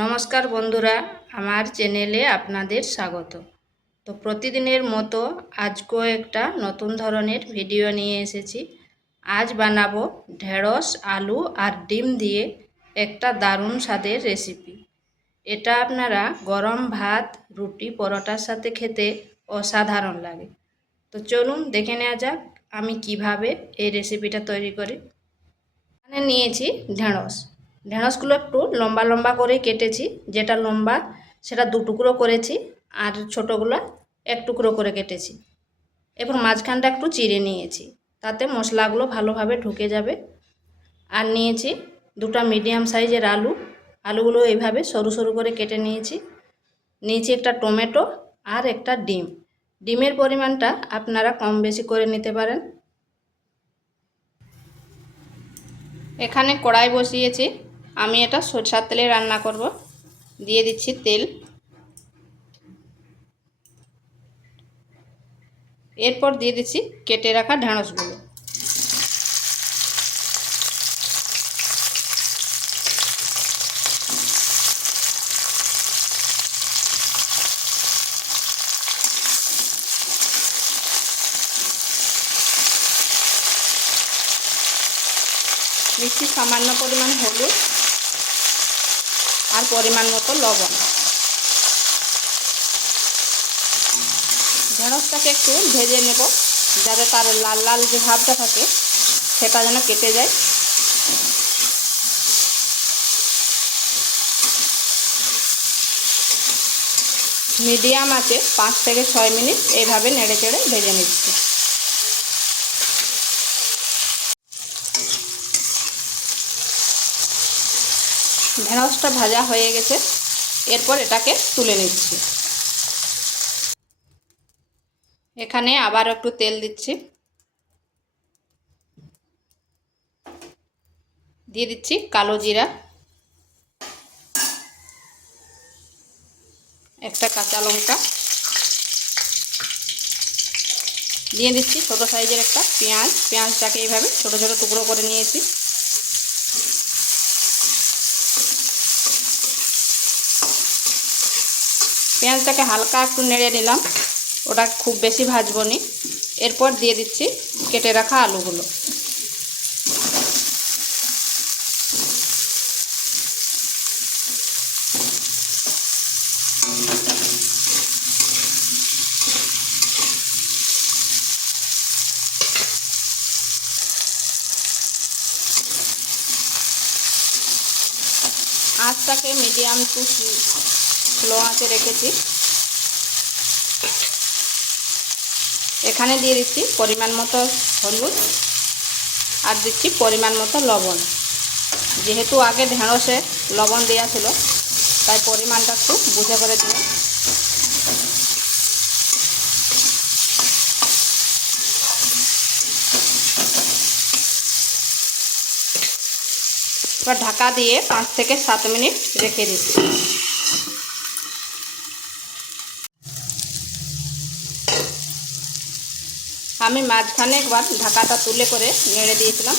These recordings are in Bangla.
নমস্কার বন্ধুরা, আমার চ্যানেলে আপনাদের স্বাগত। তো প্রতিদিনের মতো আজকেও একটা নতুন ধরনের ভিডিও নিয়ে এসেছি। আজ বানাবো ঢেঁড়স, আলু আর ডিম দিয়ে একটা দারুণ স্বাদের রেসিপি। এটা আপনারা গরম ভাত, রুটি, পরোটার সাথে খেতে অসাধারণ লাগে। তো চলুন দেখে নেওয়া যাক আমি কিভাবে এই রেসিপিটা তৈরি করি। এখানে নিয়েছি ঢেঁড়স। ঢেঁড়সগুলো একটু লম্বা লম্বা করে কেটেছি। যেটা লম্বা সেটা 2 টুকরো করেছি, আর ছোটোগুলো 1 টুকরো করে কেটেছি। এবার মাঝখানটা একটু চিড়ে নিয়েছি, তাতে মশলাগুলো ভালোভাবে ঢুকে যাবে। আর নিয়েছি 2টা মিডিয়াম সাইজের আলু। আলুগুলো এইভাবে সরু সরু করে কেটে নিয়েছি। নিয়েছি একটা টমেটো আর একটা ডিম। ডিমের পরিমাণটা আপনারা কম বেশি করে নিতে পারেন। এখানে কড়াই বসিয়েছি, আমি এটা সরষের তেলে রান্না করব। দিয়ে দিচ্ছি তেল। এরপর দিয়ে দিচ্ছি কেটে রাখা ঢেঁড়সগুলো। দিচ্ছি সামান্য পরিমাণ হলুদ আর পরিমাণ মতো লবণ। ঢেঁড়সটাকে একটু ভেজে নেব, যাতে তার লাল লাল যে ভাবটা থাকে সেটা যেন কেটে যায়। মিডিয়াম আছে 5 থেকে 6 মিনিট এইভাবে নেড়ে চেড়ে ভেজে নিচ্ছি। ঢেঁড়সটা ভাজা হয়ে গেছে, এরপর এটাকে তুলে নিচ্ছি। এখানে আবার একটু তেল দিচ্ছি। দিয়ে দিচ্ছি কালো জিরা, একটা কাঁচা লঙ্কা, দিয়ে দিচ্ছি ছোটো সাইজের একটা পেঁয়াজ। পেঁয়াজটাকে এইভাবে ছোটো ছোটো টুকরো করে নিয়েছি। পেঁয়াজটাকে হালকা একটু নেড়ে নিলাম, ওটা খুব বেশি ভাজবো নি। এরপর দিয়ে দিচ্ছি কেটে রাখা আলুগুলো। আঁচটাকে মিডিয়াম টু স্লো আঁচে রেখেছি। এখানে দিয়ে দিচ্ছি পরিমাণ মতো হলুদ আর দিচ্ছি পরিমাণ মতো লবণ। যেহেতু আগে ঢেঁড়সে লবণ দেওয়া ছিল, তাই পরিমাণটা একটু বুঝে করে দিলাম। এবার ঢাকা দিয়ে 5 থেকে 7 মিনিট রেখে দিচ্ছি। আমি মাঝখানে একবার ঢাকাটা তুলে করে নেড়ে দিয়েছিলাম।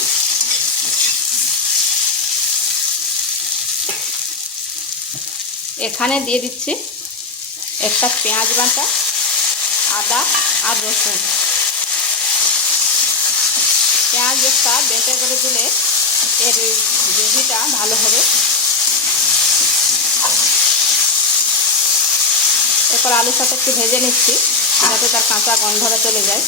এখানে দিয়ে দিচ্ছি একটা পেঁয়াজ বাটা, আদা আর রসুন। পেঁয়াজ একটা বেটে করে দিলে এর গ্রেভিটা ভালো হবে। এরপর আলুর সাথে একটু ভেজে নিচ্ছি, যাতে তার কাঁচা গন্ধটা চলে যায়।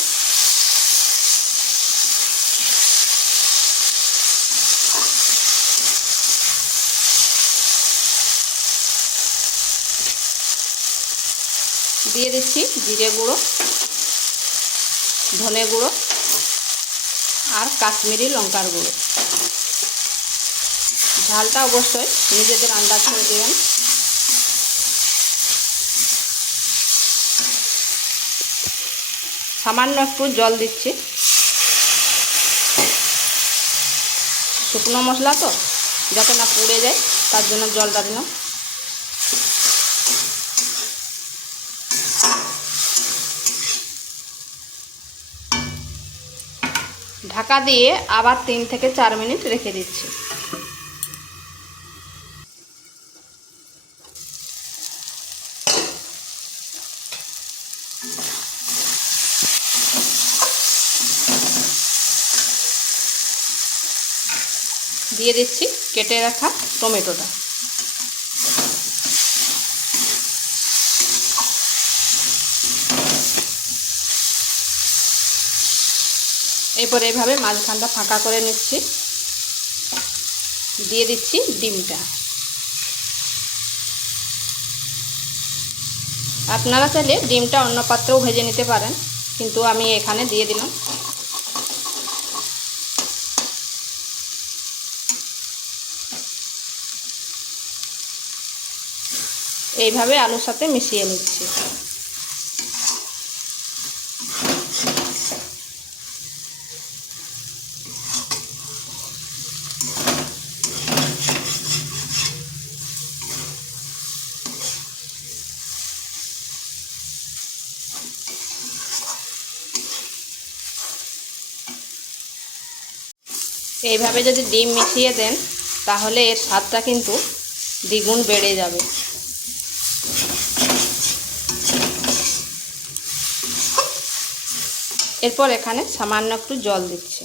দিয়ে দিচ্ছি জিরে গুঁড়ো, ধনে গুঁড়ো আর কাশ্মীরি লঙ্কার গুঁড়ো। ঝালটা অবশ্যই নিজেদের আন্দাজ করে দেবেন। সামান্য একটু জল দিচ্ছি। শুকনো মশলা তো, যাতে না পুড়ে যায় তার জন্য জলটা দিলাম। ঢাকা দিয়ে আবার 3 থেকে 4 মিনিট রেখে দিচ্ছি। দিয়ে দিচ্ছি কেটে রাখা টমেটোটা। এরপর এইভাবে মাঝখানটা ফাঁকা করে নিচ্ছি। দিয়ে দিচ্ছি ডিমটা। আপনারা চাইলে ডিমটা অন্য পাত্রেও ভেজে নিতে পারেন, কিন্তু আমি এখানে দিয়ে দিলাম। এইভাবে আলুর সাথে মিশিয়ে নিচ্ছি। এইভাবে যদি ডিম মিশিয়ে দেন তাহলে এর স্বাদটা কিন্তু দ্বিগুণ বেড়ে যাবে। এরপর এখানে সামান্য একটু জল দিচ্ছি।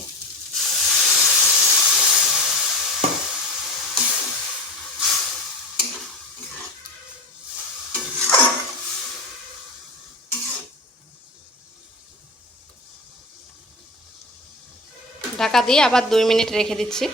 ঢাকা দিয়ে আবার 2 মিনিট রেখে দিচ্ছি।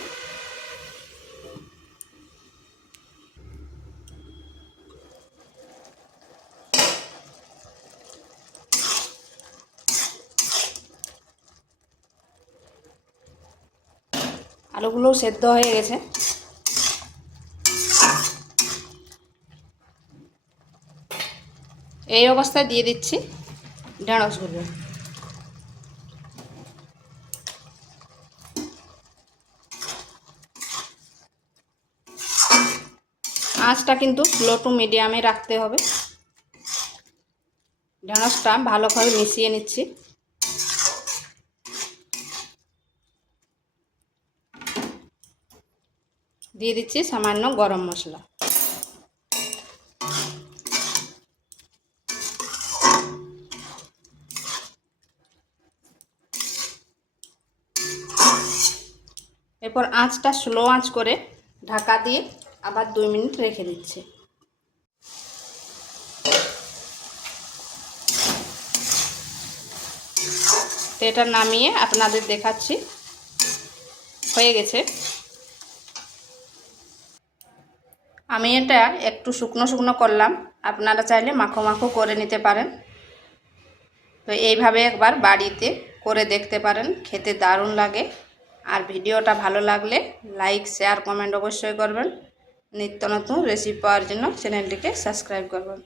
আলুগুলোও সেদ্ধ হয়ে গেছে। এই অবস্থায় দিয়ে দিচ্ছি ঢেঁড়সগুলো। আঁচটা কিন্তু স্লো টু মিডিয়ামে রাখতে হবে। ঢেঁড়সটা ভালোভাবে মিশিয়ে নিচ্ছি। দিয়ে দিচ্ছি সামান্য গরম মশলা। এরপর আঁচটা স্লো আঁচ করে ঢাকা দিয়ে আবার 2 মিনিট রেখে দিচ্ছি। তো এটা নামিয়ে আপনাদের দেখাচ্ছি, হয়ে গেছে। আমি এটা একটু শুকনো শুকনো করলাম, আপনারা চাইলে মাখো মাখো করে নিতে পারেন। তো এইভাবে একবার বাড়িতে করে দেখতে পারেন, খেতে দারুণ লাগে। আর ভিডিওটা ভালো লাগলে লাইক শেয়ার কমেন্ট অবশ্যই করবেন। নিত্য নতুন রেসিপি পাওয়ার জন্য চ্যানেলটিকে সাবস্ক্রাইব করবেন।